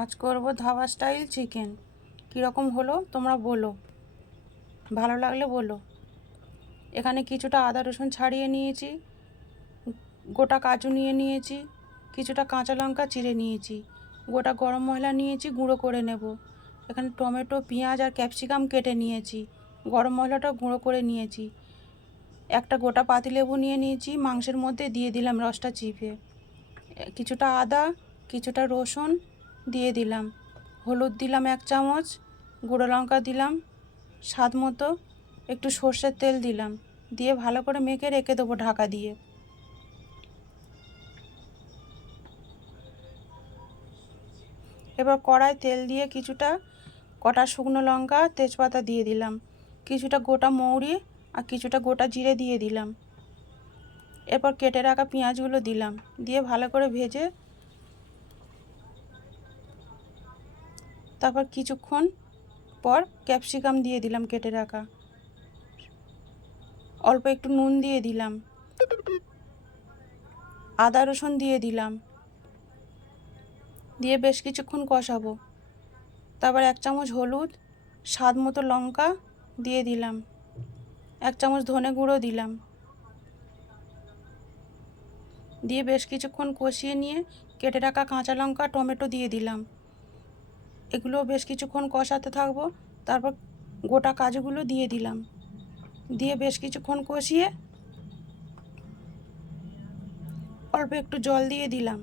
আজ করব dhaba style chicken কীরকম হলো তোমরা বলো। ভালো লাগলে বলো। এখানে কিছুটা আদা রসুন ছাড়িয়ে নিয়েছি। গোটা কাজু নিয়ে নিয়েছি। কিছুটা কাঁচা লঙ্কা চিড়ে নিয়েছি। গোটা গরম মশলা নিয়েছি, গুঁড়ো করে নেব। এখানে টমেটো, পেঁয়াজ আর ক্যাপসিকাম কেটে নিয়েছি। গরম মশলাটা গুঁড়ো করে নিয়েছি। একটা গোটা পাতিলেবু নিয়ে নিয়েছি। মাংসের মধ্যে দিয়ে দিলাম রসটা চিপে। কিছুটা আদা, কিছুটা রসুন দিয়ে দিলাম। হলুদ দিলাম এক চামচ, গুঁড়ো লঙ্কা দিলাম, স্বাদ মতো একটু সর্ষের তেল দিলাম, দিয়ে ভালো করে মেখে রেখে দেবো ঢাকা দিয়ে। এবার কড়ায় তেল দিয়ে কিছুটা কটা শুকনো লঙ্কা, তেজপাতা দিয়ে দিলাম, কিছুটা গোটা মৌরি আর কিছুটা গোটা জিরে দিয়ে দিলাম। এরপর কেটে রাখা পেঁয়াজগুলো দিলাম, দিয়ে ভালো করে ভেজে তারপর কিছুক্ষণ পর ক্যাপসিকাম দিয়ে দিলাম কেটে রাখা। অল্প একটু নুন দিয়ে দিলাম। আদা রসুন দিয়ে দিলাম। দিয়ে বেশ কিছুক্ষণ কষাবো। তারপর এক চামচ হলুদ, স্বাদ মতো লঙ্কা দিয়ে দিলাম। এক চামচ ধনে গুঁড়ো দিলাম। দিয়ে বেশ কিছুক্ষণ কষিয়ে নিয়ে কেটে রাখা কাঁচা লঙ্কা, টমেটো দিয়ে দিলাম। এগুলো বেশ কিছুক্ষণ কষাতে থাকব। তারপর গোটা কাজুগুলো দিয়ে দিলাম। দিয়ে বেশ কিছুক্ষণ কষিয়ে অল্প একটু জল দিয়ে দিলাম।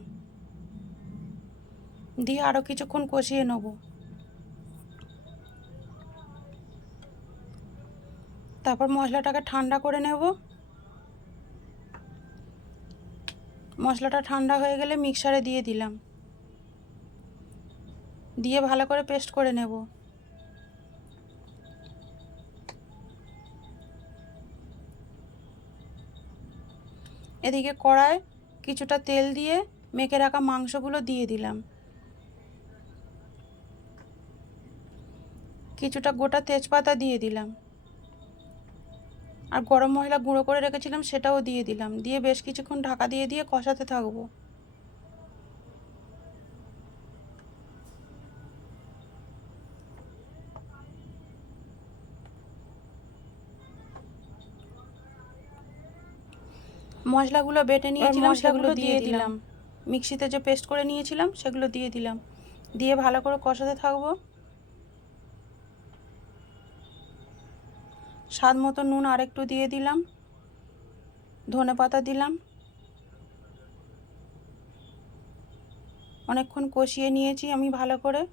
দিয়ে আরও কিছুক্ষণ কষিয়ে নেব। তারপর মশলাটাকে ঠান্ডা করে নেব। মশলাটা ঠান্ডা হয়ে গেলে মিক্সারে দিয়ে দিলাম। দিয়ে ভালো করে পেস্ট করে নেব। এদিকে কড়ায় কিছুটা তেল দিয়ে মেখে রাখা মাংসগুলো দিয়ে দিলাম। কিছুটা গোটা তেজপাতা দিয়ে দিলাম। আর গরম মশলা গুঁড়ো করে রেখেছিলাম সেটাও দিয়ে দিলাম। দিয়ে বেশ কিছুক্ষণ ঢাকা দিয়ে দিয়ে কষাতে থাকব। মশলাগুলো বেটে নিয়েছিলাম সেগুলো দিয়ে দিলাম। মিক্সিতে যে পেস্ট করে নিয়েছিলাম সেগুলো দিয়ে দিলাম। দিয়ে ভালো করে কষাতে থাকব। স্বাদ মতো নুন আরেকটু দিয়ে দিলাম। ধনে পাতা দিলাম। অনেকক্ষণ কষিয়ে নিয়েছি আমি ভালো করে।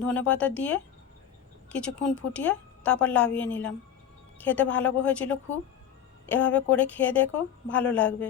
ধনে পাতা দিয়ে কিছুক্ষণ ফুটিয়ে তারপর লাভিয়ে নিলাম। খেতে ভালো হয়েছিল খুব। এভাবে করে খেয়ে দেখো ভালো লাগবে।